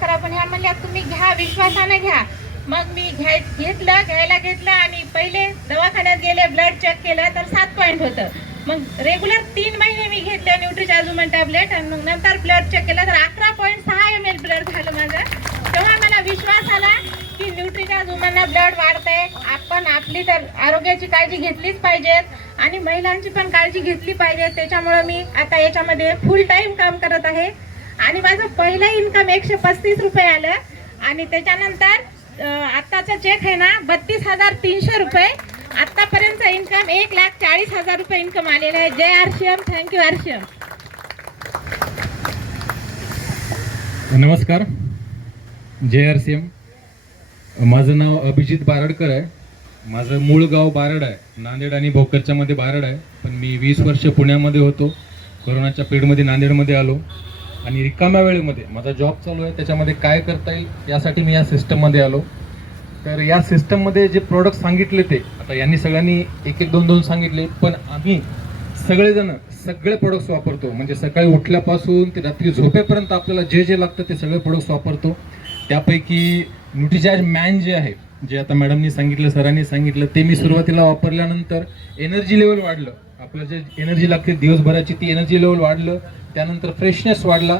करा, पण ह्या म्हणल्या तुम्ही घ्या, विश्वासाने घ्या. मग मी घ्यायला घेतलं आणि पहिले दवाखान्यात गेले, ब्लड चेक केलं तर 7 पॉईंट होतं. मग रेग्युलर 3 महिने मी घेतले न्यूट्रीचार्जुमन टॅबलेट आणि मग नंतर ब्लड चेक केलं तर 11.6 ml ब्लड झालं माझं. तेव्हा मला विश्वास आला की न्यूट्रीचार्जुमन ब्लड वाढतंय. आपण आपली तर आरोग्याची काळजी घेतलीच पाहिजेत आणि महिलांची पण काळजी घेतली पाहिजे. त्याच्यामुळे मी आता याच्यामध्ये फुल टाइम काम करत आहे आणि माझं पहिलं इन्कम 135 रुपये आलं आणि त्याच्यानंतर आत्ताचा चेक आहे ना 32,300 रुपये. आतापर्यंत इन्कम 1,40,000 रुपये इन्कम आलेलं आहे. जय आरसीएम. Thank you RCM. नमस्कार. जय आरसीएम. माझं नाव अभिजित बारडकर आहे. माझं मूळ गाव बारड आहे. नांदेड आणि भोकरच्या मध्ये बारड आहे, पण मी 20 वर्ष पुण्यामध्ये होतो. कोरोनाच्या पिरियडमध्ये नांदेडमध्ये आलो आणि रिकाम्या वेळेमध्ये माझा जॉब चालू आहे, त्याच्यामध्ये काय करता येईल यासाठी मी या सिस्टममध्ये आलो. तर या सिस्टममध्ये जे प्रोडक्ट सांगितले ते आता यांनी सगळ्यांनी एक एक दोन दोन सांगितले, पण आम्ही सगळेजण सगळे प्रोडक्ट्स वापरतो. म्हणजे सकाळी उठल्यापासून ते रात्री झोपेपर्यंत आपल्याला जे जे लागतं ते सगळे प्रोडक्ट्स वापरतो. त्यापैकी न्यूट्रीचार्ज मॅन जे आहे, जे आता मॅडमनी सांगितलं, सरांनी सांगितलं, ते मी सुरुवातीला वापरल्यानंतर एनर्जी लेवल वाढलं. आपलं जे एनर्जी लागते दिवसभराची ती एनर्जी लेवल वाढलं. त्यानंतर फ्रेशनेस वाढला.